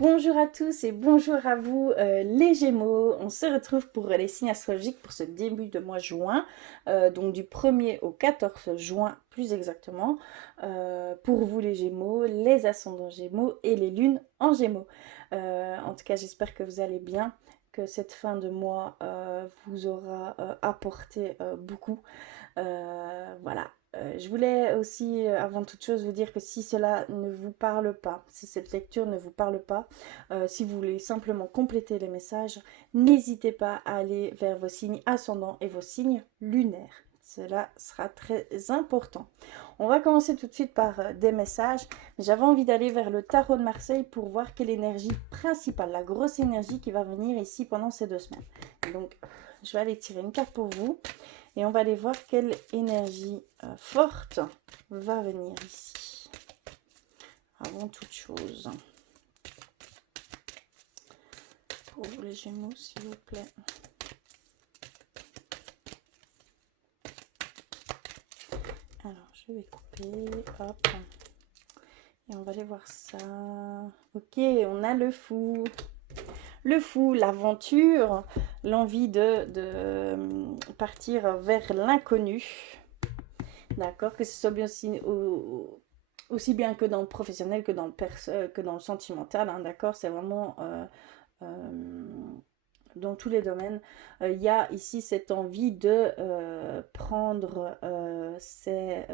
Bonjour à tous et bonjour à vous les Gémeaux. On se retrouve pour les signes astrologiques pour ce début de mois juin, donc du 1er au 14 juin plus exactement, pour vous les Gémeaux, les ascendants Gémeaux et les lunes en Gémeaux. En tout cas, j'espère que vous allez bien, que cette fin de mois vous aura apporté beaucoup. Voilà. Je voulais aussi, avant toute chose, vous dire que si cela ne vous parle pas, si cette lecture ne vous parle pas, si vous voulez simplement compléter les messages, n'hésitez pas à aller vers vos signes ascendants et vos signes lunaires. Cela sera très important. On va commencer tout de suite par des messages. J'avais envie d'aller vers le tarot de Marseille pour voir quelle énergie principale, la grosse énergie qui va venir ici pendant ces 2 semaines. Donc, je vais aller tirer une carte pour vous. Et on va aller voir quelle énergie forte va venir ici. Avant toute chose. Pour vous les Gémeaux, s'il vous plaît. Alors, je vais couper. Hop. Et on va aller voir ça. Ok, on a le fou. Le fou, l'aventure, l'envie de partir vers l'inconnu. D'accord, que ce soit bien aussi bien que dans le professionnel que dans le sentimental, hein, d'accord, c'est vraiment dans tous les domaines. Il y a ici cette envie de prendre ses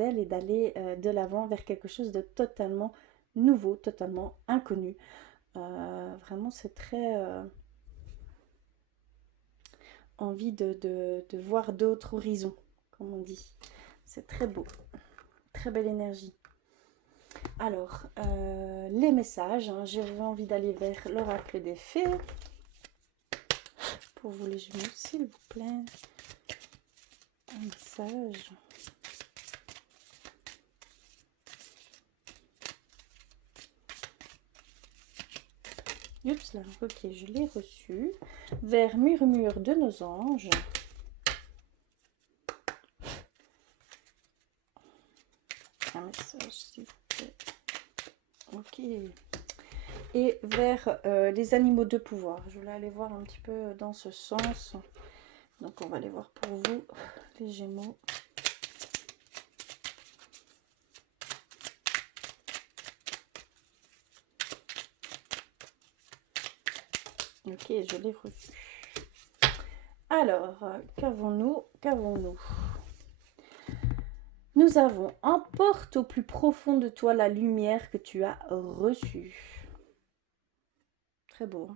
ailes et d'aller de l'avant vers quelque chose de totalement nouveau, totalement inconnu. Vraiment, c'est très envie de voir d'autres horizons, comme on dit. C'est très beau, très belle énergie. Alors, les messages, hein, j'ai envie d'aller vers l'oracle des fées. Pour vous les Gémeaux, s'il vous plaît. Un message. Oups là, ok, je l'ai reçu. Vers murmure de nos anges. Un message, s'il vous plaît. Ok. Et vers les animaux de pouvoir. Je voulais aller voir un petit peu dans ce sens. Donc on va aller voir pour vous, les Gémeaux. Ok, je l'ai reçu. Alors, qu'avons-nous? Nous avons emporte au plus profond de toi la lumière que tu as reçue. Très beau.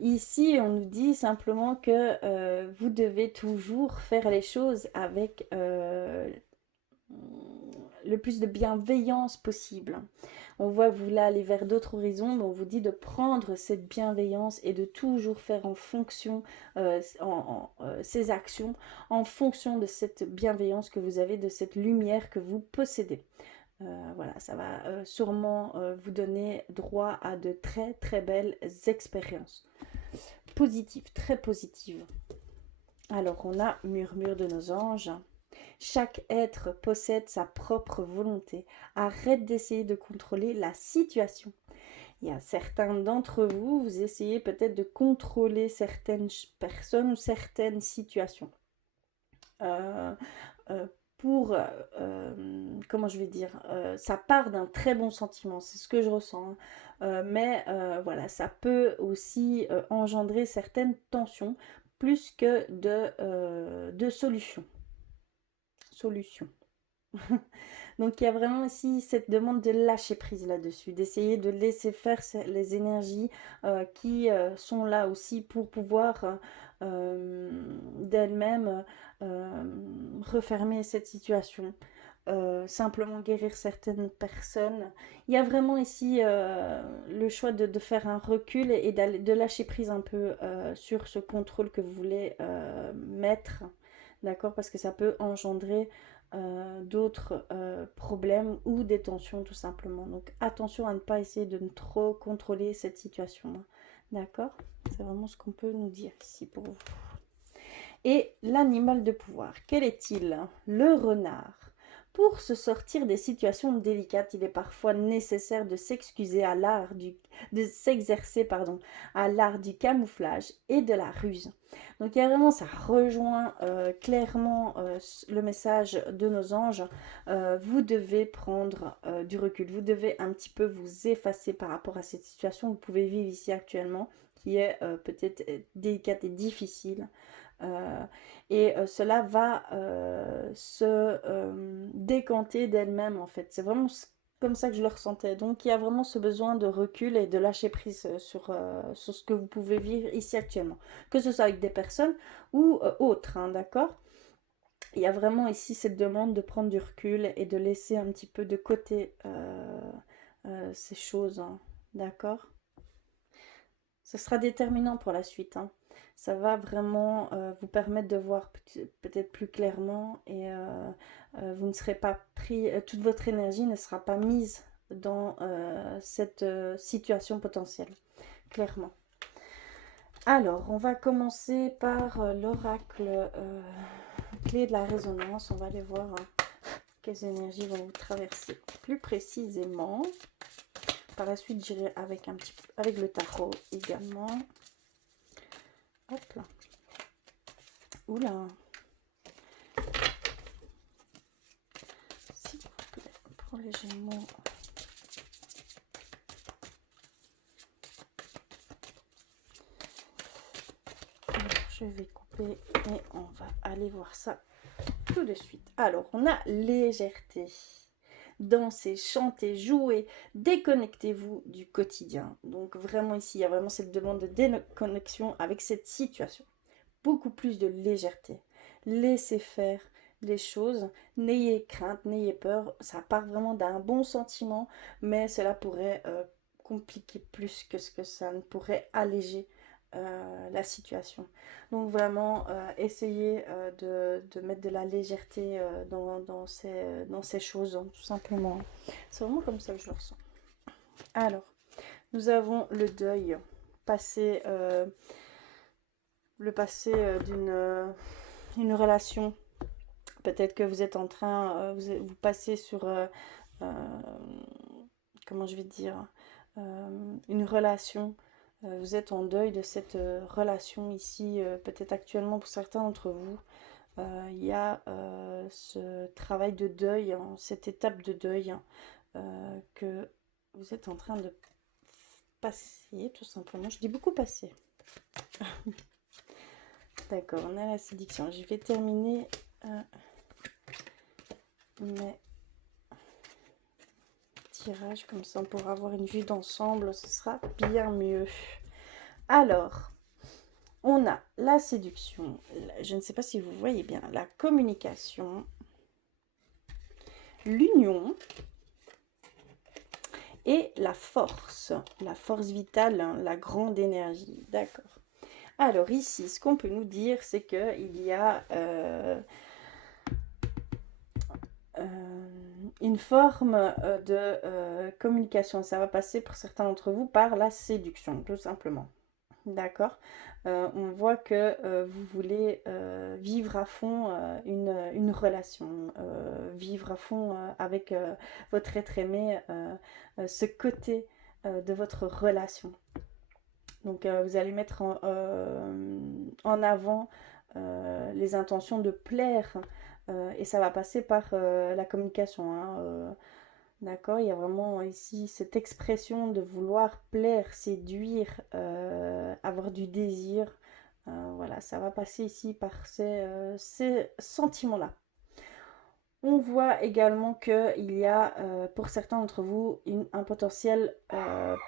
Ici, on nous dit simplement que vous devez toujours faire les choses avec le plus de bienveillance possible. On voit que vous voulez aller vers d'autres horizons, mais on vous dit de prendre cette bienveillance et de toujours faire en fonction ces actions, en fonction de cette bienveillance que vous avez, de cette lumière que vous possédez. Voilà, ça va sûrement vous donner droit à de très très belles expériences. Positives, très positives. Alors on a murmure de nos anges. Chaque être possède sa propre volonté. Arrête d'essayer de contrôler la situation. Il y a certains d'entre vous, vous essayez peut-être de contrôler certaines personnes ou certaines situations. Pour, comment je vais dire, ça part d'un très bon sentiment, c'est ce que je ressens. Mais voilà, ça peut aussi engendrer certaines tensions plus que de solutions. Donc il y a vraiment aussi cette demande de lâcher prise là-dessus, d'essayer de laisser faire les énergies qui sont là aussi pour pouvoir d'elles-mêmes refermer cette situation. Simplement guérir certaines personnes. Il y a vraiment ici le choix de faire un recul et de lâcher prise un peu sur ce contrôle que vous voulez mettre, d'accord, parce que ça peut engendrer d'autres problèmes ou des tensions tout simplement. Donc attention à ne pas essayer de trop contrôler cette situation, d'accord. C'est vraiment ce qu'on peut nous dire ici pour vous. Et l'animal de pouvoir, quel est-il? Le renard. Pour se sortir des situations délicates, il est parfois nécessaire de s'excuser à de s'exercer, à l'art du camouflage et de la ruse. Donc il y a vraiment, ça rejoint clairement le message de nos anges. Vous devez prendre du recul, vous devez un petit peu vous effacer par rapport à cette situation que vous pouvez vivre ici actuellement, qui est peut-être délicate et difficile. Euh, Cela va se décanter d'elle-même en fait. C'est vraiment comme ça que je le ressentais. Donc il y a vraiment ce besoin de recul et de lâcher prise sur ce que vous pouvez vivre ici actuellement. Que ce soit avec des personnes ou autres, hein, d'accord? Il y a vraiment ici cette demande de prendre du recul et de laisser un petit peu de côté ces choses, hein, d'accord? Ce sera déterminant pour la suite, hein. Ça va vraiment vous permettre de voir peut-être plus clairement et vous ne serez pas pris, toute votre énergie ne sera pas mise dans cette situation potentielle, clairement. Alors, on va commencer par l'oracle clé de la résonance. On va aller voir quelles énergies vont vous traverser plus précisément. Par la suite, j'irai avec avec le tarot également. Hop là. Oula. S'il vous plaît, pour les Gémeaux. Alors, je vais couper et on va aller voir ça tout de suite. Alors, on a légèreté. Dansez, chantez, jouez, déconnectez-vous du quotidien. Donc vraiment ici, il y a vraiment cette demande de déconnexion avec cette situation. Beaucoup plus de légèreté. Laissez faire les choses. N'ayez crainte, n'ayez peur. Ça part vraiment d'un bon sentiment, mais cela pourrait compliquer plus que ce que ça ne pourrait alléger la situation. Donc vraiment, essayez de mettre de la légèreté dans ces choses, hein, tout simplement. C'est vraiment comme ça que je le ressens. Alors, nous avons le deuil, le passé d'une une relation. Peut-être que vous êtes en train, vous passez sur, comment je vais dire, une relation. Vous êtes en deuil de cette relation ici, peut-être actuellement pour certains d'entre vous. Il y a ce travail de deuil, hein, cette étape de deuil que vous êtes en train de passer, tout simplement. Je dis beaucoup passer. D'accord, on a la séduction. Je vais terminer mes tirages, comme ça on pourra avoir une vue d'ensemble, ce sera bien mieux. Alors, on a la séduction, je ne sais pas si vous voyez bien, la communication, l'union et la force vitale, hein, la grande énergie, d'accord. Alors ici, ce qu'on peut nous dire, c'est qu'il y a une forme de communication. Ça va passer pour certains d'entre vous par la séduction, tout simplement. D'accord. On voit que vous voulez vivre à fond une relation, vivre à fond avec votre être aimé, ce côté de votre relation. Donc vous allez mettre en avant les intentions de plaire et ça va passer par la communication, hein, d'accord, il y a vraiment ici cette expression de vouloir plaire, séduire, avoir du désir. Voilà, ça va passer ici par ces sentiments-là. On voit également qu'il y a pour certains d'entre vous un potentiel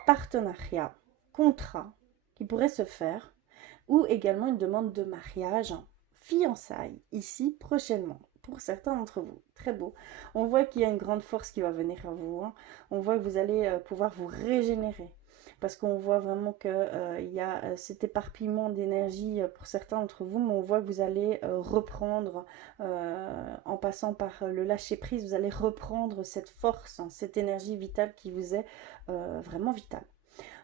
partenariat, contrat qui pourrait se faire, ou également une demande de mariage, fiançailles, ici prochainement. Pour certains d'entre vous, très beau. On voit qu'il y a une grande force qui va venir à vous, hein. On voit que vous allez pouvoir vous régénérer. Parce qu'on voit vraiment qu'il y a cet éparpillement d'énergie pour certains d'entre vous, mais on voit que vous allez reprendre, en passant par le lâcher-prise, vous allez reprendre cette force, hein, cette énergie vitale qui vous est vraiment vitale.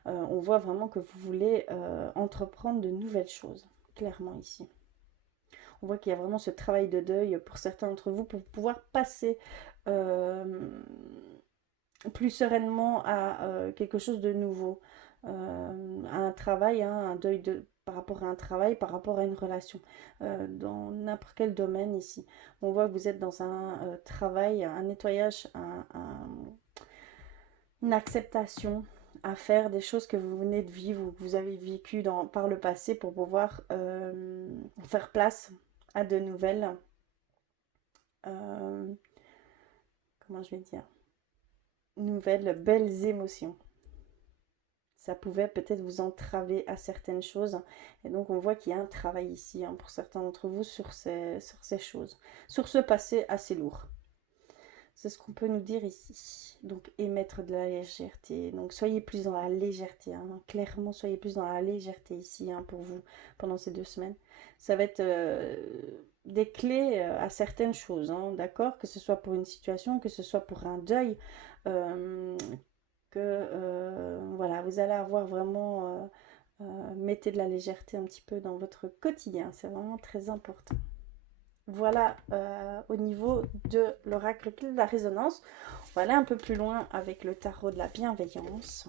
On voit vraiment que vous voulez entreprendre de nouvelles choses, clairement ici. On voit qu'il y a vraiment ce travail de deuil pour certains d'entre vous pour pouvoir passer plus sereinement à quelque chose de nouveau, à un travail, hein, un deuil par rapport à un travail, par rapport à une relation, dans n'importe quel domaine ici. On voit que vous êtes dans un travail, un nettoyage, une acceptation à faire des choses que vous venez de vivre ou que vous avez vécues par le passé pour pouvoir faire place à de nouvelles, euh, comment je vais dire, nouvelles belles émotions. Ça pouvait peut-être vous entraver à certaines choses. Et donc on voit qu'il y a un travail ici, hein, pour certains d'entre vous sur ces choses, sur ce passé assez lourd. C'est ce qu'on peut nous dire ici. Donc émettre de la légèreté. Donc soyez plus dans la légèreté, hein. Clairement, soyez plus dans la légèreté ici, hein, pour vous pendant ces 2 semaines. Ça va être des clés à certaines choses, hein, d'accord? Que ce soit pour une situation, que ce soit pour un deuil. Que voilà, vous allez avoir vraiment, mettez de la légèreté un petit peu dans votre quotidien, c'est vraiment très important. Voilà, au niveau de l'oracle de la résonance. On va aller un peu plus loin avec le tarot de la bienveillance.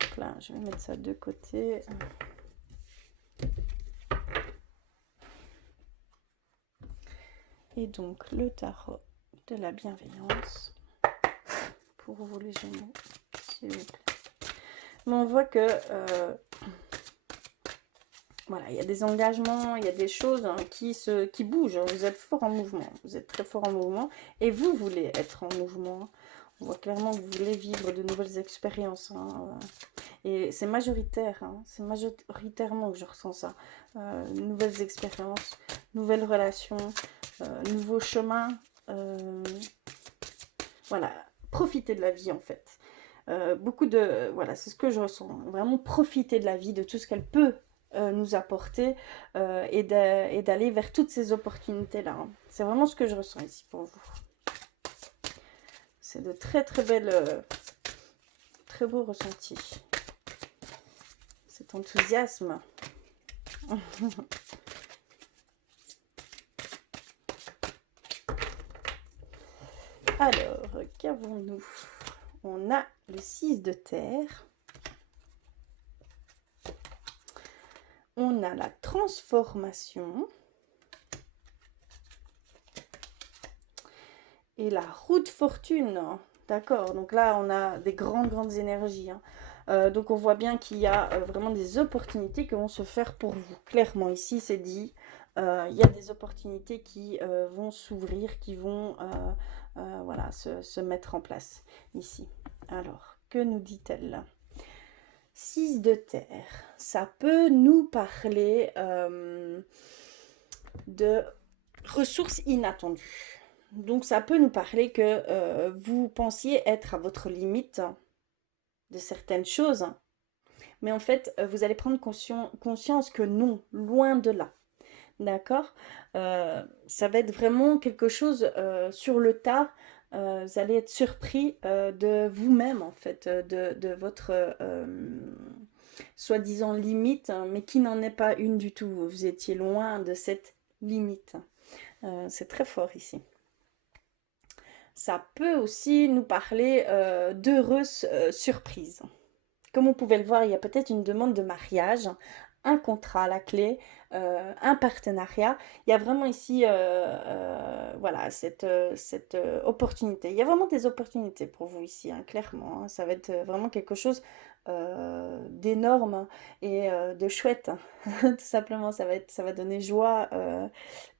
Donc là, je vais mettre ça de côté. Et donc, le tarot de la bienveillance pour vous les Gémeaux, s'il vous plaît. Mais on voit que voilà, il y a des engagements, il y a des choses, hein, qui bougent. Vous êtes fort en mouvement, vous êtes très fort en mouvement et vous voulez être en mouvement. On voit clairement que vous voulez vivre de nouvelles expériences, hein, et c'est majoritaire, hein, c'est majoritairement que je ressens ça. Nouvelles expériences, nouvelles relations, nouveaux chemins. Voilà, profitez de la vie en fait. Beaucoup de... Voilà, c'est ce que je ressens. Vraiment profiter de la vie, de tout ce qu'elle peut nous apporter, et d'aller vers toutes ces opportunités-là, hein. C'est vraiment ce que je ressens ici pour vous. C'est de très très belles, très beaux ressentis. Cet enthousiasme. Alors, qu'avons-nous? On a le 6 de terre. On a la transformation. Et la roue de fortune. D'accord, donc là, on a des grandes énergies, hein. Donc on voit bien qu'il y a vraiment des opportunités qui vont se faire pour vous. Clairement, ici, c'est dit, il y a des opportunités qui vont s'ouvrir, qui vont voilà, se mettre en place ici. Alors, que nous dit-elle? 6 de terre, ça peut nous parler de ressources inattendues. Donc ça peut nous parler que vous pensiez être à votre limite de certaines choses, mais en fait, vous allez prendre conscience que non, loin de là. D'accord? Ça va être vraiment quelque chose sur le tas. Vous allez être surpris de vous-même, en fait, de votre soi-disant limite, hein, mais qui n'en est pas une du tout. Vous étiez loin de cette limite. C'est très fort ici. Ça peut aussi nous parler d'heureuses surprises. Comme vous pouvez le voir, il y a peut-être une demande de mariage, un contrat à la clé, un partenariat. Il y a vraiment ici voilà, cette opportunité. Il y a vraiment des opportunités pour vous ici, hein, clairement, hein. Ça va être vraiment quelque chose d'énorme, hein, et de chouette, hein. Tout simplement, ça va donner joie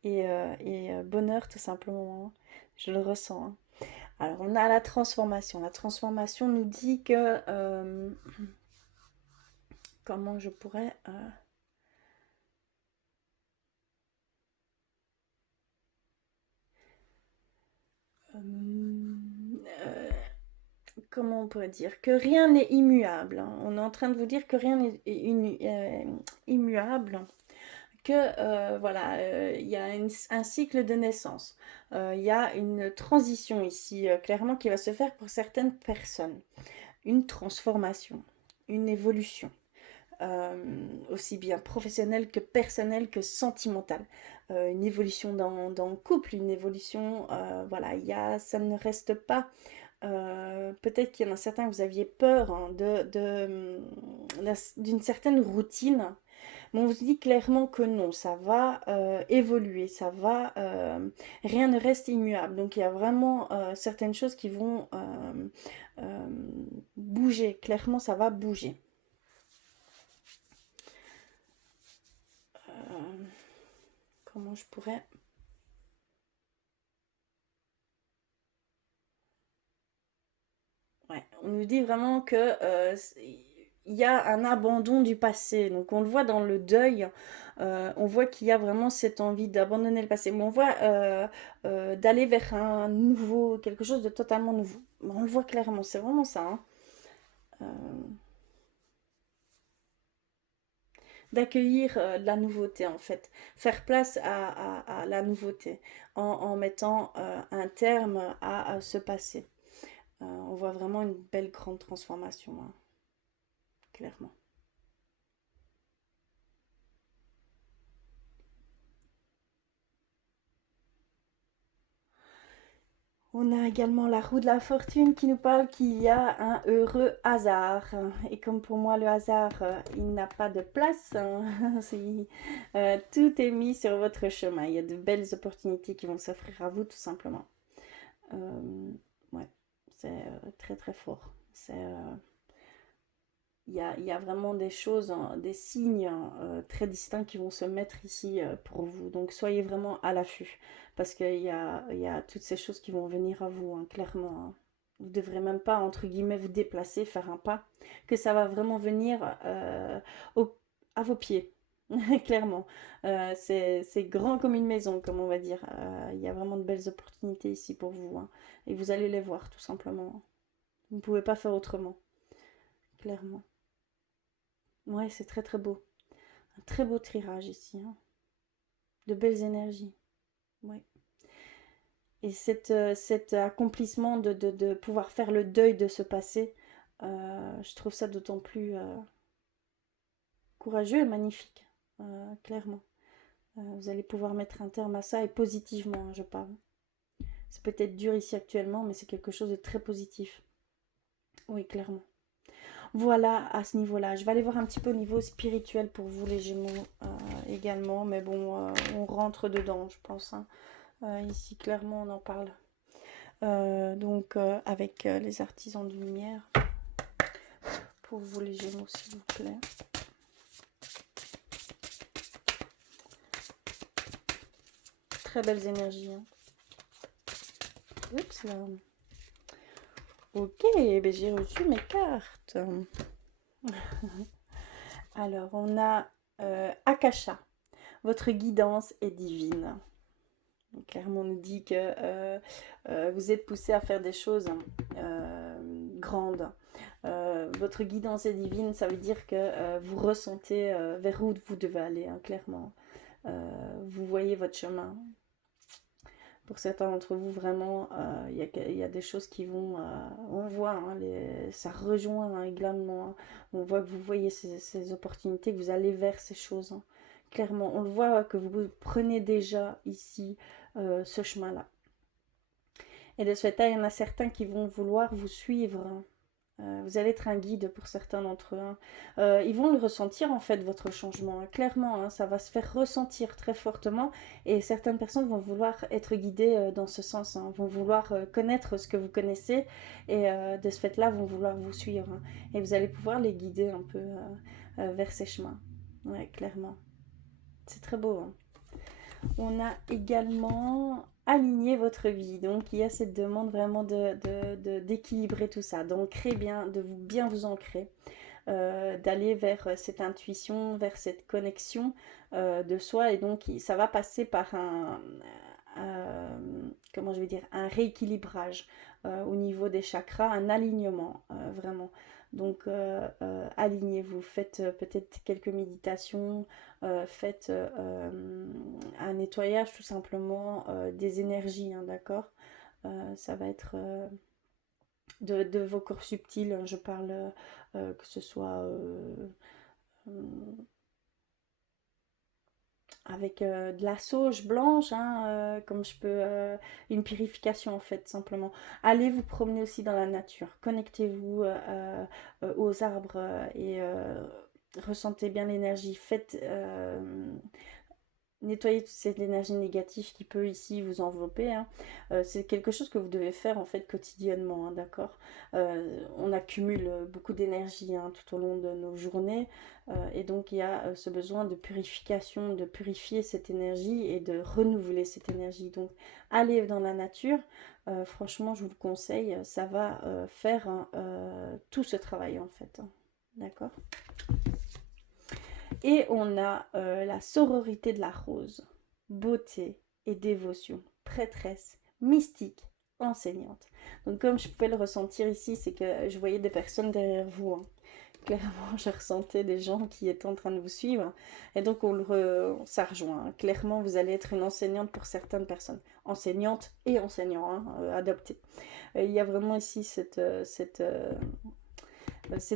et bonheur, tout simplement, hein. Je le ressens, hein. Alors, on a la transformation. La transformation nous dit que... comment je pourrais... comment on pourrait dire? Que rien n'est immuable, hein. On est en train de vous dire que rien n'est immuable. Que voilà, il y a un cycle de naissance. Il y a une transition ici, clairement, qui va se faire pour certaines personnes. Une transformation, une évolution. aussi bien professionnelle que personnelle que sentimentale. Une évolution dans le couple, une évolution, voilà, ça ne reste pas. Peut-être qu'il y en a certains que vous aviez peur hein, d'une certaine routine. Mais on vous dit clairement que non, ça va évoluer, rien ne reste immuable. Donc il y a vraiment certaines choses qui vont euh, bouger. Clairement, ça va bouger. Euh, comment je pourrais... Ouais, on nous dit vraiment que il y a un abandon du passé. Donc on le voit dans le deuil, on voit qu'il y a vraiment cette envie d'abandonner le passé. Mais on voit d'aller vers un nouveau, quelque chose de totalement nouveau. On le voit clairement, c'est vraiment ça. Hein. Euh, D'accueillir la nouveauté en fait, faire place à la nouveauté en mettant un terme à ce passé. On voit vraiment une belle grande transformation, hein, clairement. On a également la roue de la fortune qui nous parle qu'il y a un heureux hasard. Et comme pour moi, le hasard, il n'a pas de place. Hein. Tout est mis sur votre chemin. Il y a de belles opportunités qui vont s'offrir à vous, tout simplement. Ouais, c'est très très fort. Il y a vraiment des choses, hein, des signes très distincts qui vont se mettre ici pour vous. Donc soyez vraiment à l'affût parce il y a toutes ces choses qui vont venir à vous, hein, clairement. Hein. Vous ne devrez même pas, entre guillemets, vous déplacer, faire un pas, que ça va vraiment venir au- à vos pieds, clairement. C'est grand comme une maison, comme on va dire. Il y a vraiment de belles opportunités ici pour vous. Hein, et vous allez les voir, tout simplement. Vous ne pouvez pas faire autrement, clairement. Ouais, c'est très très beau. Un très beau tirage ici. Hein. De belles énergies. Ouais. Et cet accomplissement de pouvoir faire le deuil de ce passé, je trouve ça d'autant plus courageux et magnifique, clairement. Vous allez pouvoir mettre un terme à ça et positivement, hein, je parle. C'est peut-être dur ici actuellement, mais c'est quelque chose de très positif. Oui, clairement. Voilà, à ce niveau-là. Je vais aller voir un petit peu au niveau spirituel pour vous, les Gémeaux, également. Mais bon, on rentre dedans, je pense. Hein. Ici, clairement, on en parle. Donc, avec les artisans de lumière. Pour vous, les Gémeaux, s'il vous plaît. Très belles énergies. Hein. Oups, là. Ok, ben j'ai reçu mes cartes. Alors, on a Akasha. Votre guidance est divine. Donc, clairement, on nous dit que vous êtes poussé à faire des choses grandes. Votre guidance est divine, ça veut dire que vous ressentez vers où vous devez aller, hein, clairement. Vous voyez votre chemin. Pour certains d'entre vous, vraiment, il y a des choses qui vont... on voit, hein, ça rejoint hein, également. Hein. On voit que vous voyez ces opportunités, que vous allez vers ces choses. Hein. Clairement, on le voit que vous prenez déjà ici ce chemin-là. Et de ce fait, il y en a certains qui vont vouloir vous suivre. Hein. Vous allez être un guide pour certains d'entre eux. Hein. Ils vont le ressentir en fait, votre changement. Hein. Clairement, hein, ça va se faire ressentir très fortement. Et certaines personnes vont vouloir être guidées dans ce sens. Hein. Vont vouloir connaître ce que vous connaissez. Et de ce fait-là, vont vouloir vous suivre. Hein. Et vous allez pouvoir les guider un peu vers ces chemins. Ouais, clairement. C'est très beau. Hein. On a également aligné votre vie. Donc il y a cette demande vraiment d'équilibrer tout ça, d'ancrer bien, de vous bien vous ancrer, d'aller vers cette intuition, vers cette connexion de soi. Et donc ça va passer par euh, comment je vais dire, un rééquilibrage au niveau des chakras, un alignement vraiment. Donc alignez-vous, faites peut-être quelques méditations, faites un nettoyage tout simplement des énergies, hein, d'accord. Ça va être de vos corps subtils, hein, je parle que ce soit avec de la sauge blanche, hein, comme je peux, une purification en fait, simplement. Allez vous promener aussi dans la nature, connectez-vous aux arbres et ressentez bien l'énergie. Faites nettoyer toute cette énergie négative qui peut ici vous envelopper, hein. C'est quelque chose que vous devez faire en fait quotidiennement, hein, d'accord. On accumule beaucoup d'énergie, hein, tout au long de nos journées, et donc il y a ce besoin de purification, de purifier cette énergie et de renouveler cette énergie. Donc allez dans la nature, franchement je vous le conseille, ça va faire hein, tout ce travail en fait, hein. D'accord. Et on a la sororité de la rose, beauté et dévotion, prêtresse, mystique, enseignante. Donc comme je pouvais le ressentir ici, c'est que je voyais des personnes derrière vous, hein. Clairement, je ressentais des gens qui étaient en train de vous suivre. Et donc, ça rejoint, hein. Clairement, vous allez être une enseignante pour certaines personnes. Enseignante et enseignant, hein, adopté. Il y a vraiment ici cette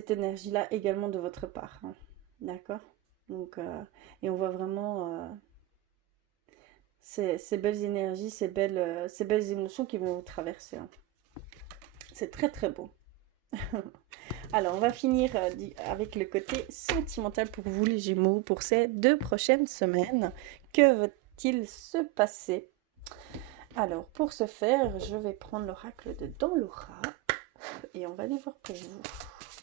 énergie-là également de votre part, hein. D'accord. Donc, et on voit vraiment ces belles énergies, ces belles émotions qui vont vous traverser, hein. C'est très très beau. Alors, on va finir avec le côté sentimental pour vous, les Gémeaux, pour ces 2 prochaines semaines. Que va-t-il se passer? Alors, pour ce faire, je vais prendre l'oracle de Dans l'aura et on va aller voir pour vous.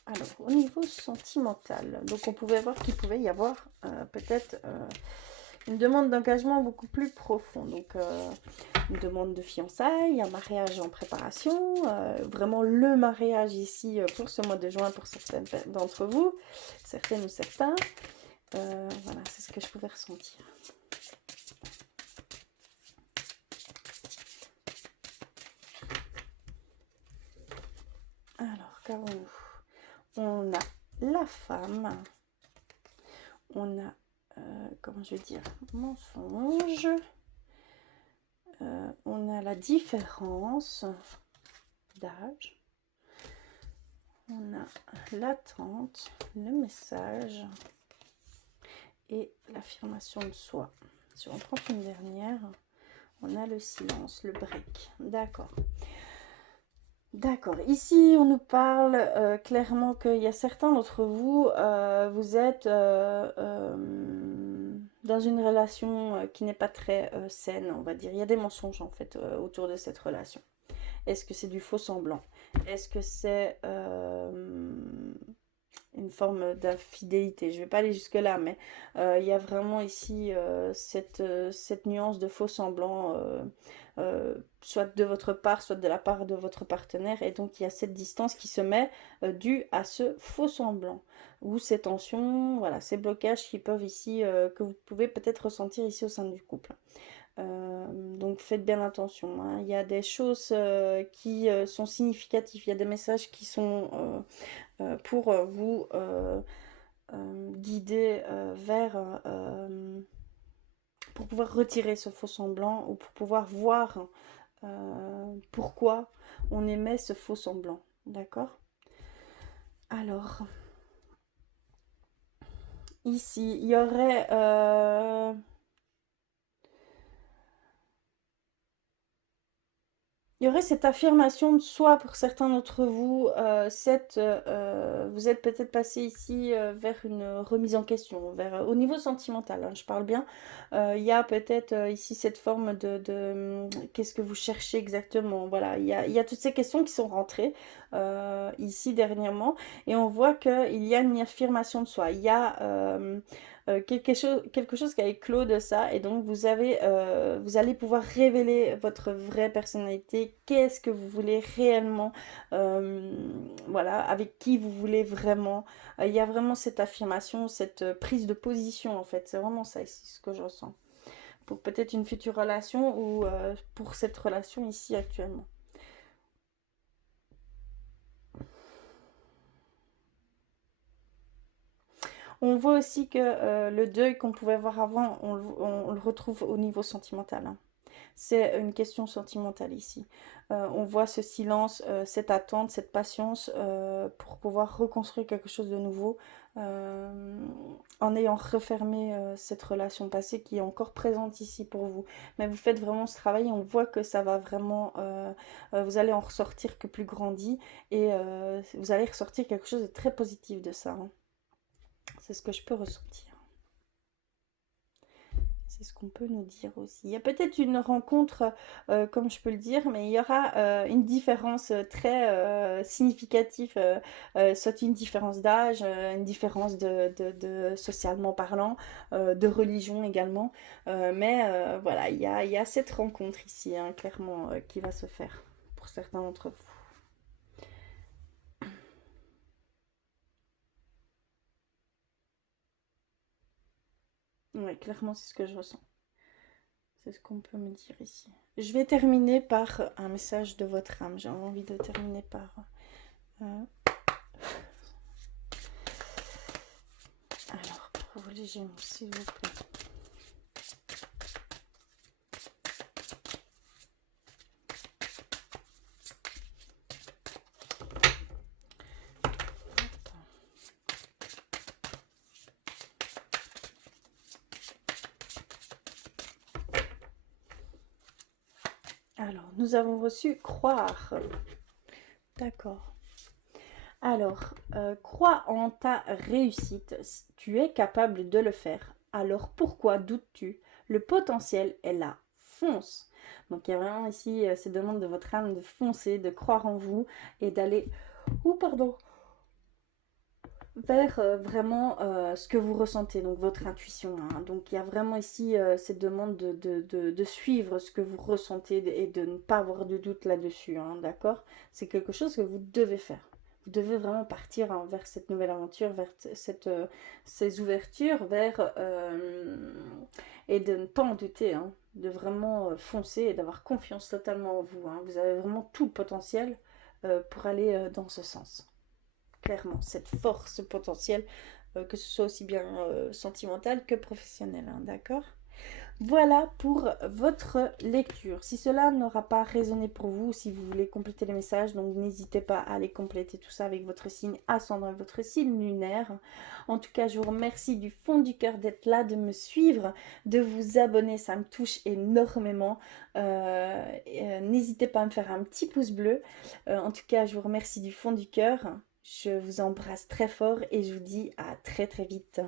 Alors, au niveau sentimental, donc on pouvait voir qu'il pouvait y avoir peut-être une demande d'engagement beaucoup plus profond. Donc, une demande de fiançailles, un mariage en préparation, vraiment le mariage ici pour ce mois de juin pour certaines d'entre vous, certaines ou certains. Voilà, c'est ce que je pouvais ressentir. Alors, qu'avons-nous? On a la femme, on a, comment je vais dire, mensonge, on a la différence d'âge, on a l'attente, le message et l'affirmation de soi. Si on prend une dernière, on a le silence, le break. D'accord. D'accord. Ici, on nous parle clairement qu'il y a certains d'entre vous, vous êtes dans une relation qui n'est pas très saine, on va dire. Il y a des mensonges en fait autour de cette relation. Est-ce que c'est du faux semblant? Est-ce que c'est une forme d'infidélité? Je ne vais pas aller jusque-là, mais il y a vraiment ici cette nuance de faux semblant, soit de votre part, soit de la part de votre partenaire. Et donc, il y a cette distance qui se met due à ce faux semblant. Ou ces tensions, voilà, ces blocages qui peuvent ici, que vous pouvez peut-être ressentir ici au sein du couple. Donc faites bien attention, hein. Il y a des choses qui sont significatives, il y a des messages qui sont pour vous guider vers pour pouvoir retirer ce faux semblant ou pour pouvoir voir pourquoi on émet ce faux semblant. D'accord? Alors, ici, il y aurait il y aurait cette affirmation de soi pour certains d'entre vous. Vous êtes peut-être passé ici vers une remise en question, au niveau sentimental, hein, je parle bien. Il y a peut-être ici cette forme qu'est-ce que vous cherchez exactement. Voilà, il y a toutes ces questions qui sont rentrées ici dernièrement. Et on voit qu'il y a une affirmation de soi. Il y a quelque chose qui a éclos de ça, et donc vous allez pouvoir révéler votre vraie personnalité. Qu'est-ce que vous voulez réellement, voilà, avec qui vous voulez vraiment. Il y a vraiment cette affirmation, cette prise de position en fait. C'est vraiment ça ici ce que je ressens pour peut-être une future relation ou pour cette relation ici actuellement. On voit aussi que le deuil qu'on pouvait voir avant, on le retrouve au niveau sentimental, hein. c'est une question sentimentale ici. On voit ce silence, cette attente, cette patience pour pouvoir reconstruire quelque chose de nouveau euh, en ayant refermé cette relation passée qui est encore présente ici pour vous. Mais vous faites vraiment ce travail et on voit que ça va vraiment... vous allez en ressortir que plus grandi et vous allez ressortir quelque chose de très positif de ça, hein. C'est ce que je peux ressentir. C'est ce qu'on peut nous dire aussi. Il y a peut-être une rencontre, comme je peux le dire, mais il y aura une différence très significative, soit une différence d'âge, une différence socialement parlant, de religion également. Voilà, il y a cette rencontre ici, hein, clairement, qui va se faire pour certains d'entre vous. Oui, clairement, c'est ce que je ressens. C'est ce qu'on peut me dire ici. Je vais terminer par un message de votre âme. J'ai envie de terminer par... euh, alors, pour vous les Gémeaux, s'il vous plaît. Alors, nous avons reçu croire. D'accord. Alors, crois en ta réussite. Tu es capable de le faire. Alors pourquoi doutes-tu? Le potentiel est là. Fonce. Donc il y a vraiment ici cette demande de votre âme de foncer, de croire en vous et d'aller... Oh pardon. Vers vraiment ce que vous ressentez, donc votre intuition, hein. Donc il y a vraiment ici cette demande de suivre ce que vous ressentez et de ne pas avoir de doute là-dessus, hein, d'accord? C'est quelque chose que vous devez faire. Vous devez vraiment partir, hein, vers cette nouvelle aventure, vers ces ouvertures, et de ne pas en douter, hein, de vraiment foncer et d'avoir confiance totalement en vous, hein. Vous avez vraiment tout le potentiel pour aller dans ce sens, clairement, cette force potentielle, que ce soit aussi bien sentimentale que professionnelle, hein, d'accord? Voilà pour votre lecture. Si cela n'aura pas résonné pour vous, si vous voulez compléter les messages, donc n'hésitez pas à aller compléter tout ça avec votre signe ascendant et votre signe lunaire. En tout cas, je vous remercie du fond du cœur d'être là, de me suivre, de vous abonner, ça me touche énormément. N'hésitez pas à me faire un petit pouce bleu. En tout cas, je vous remercie du fond du cœur. Je vous embrasse très fort et je vous dis à très très vite.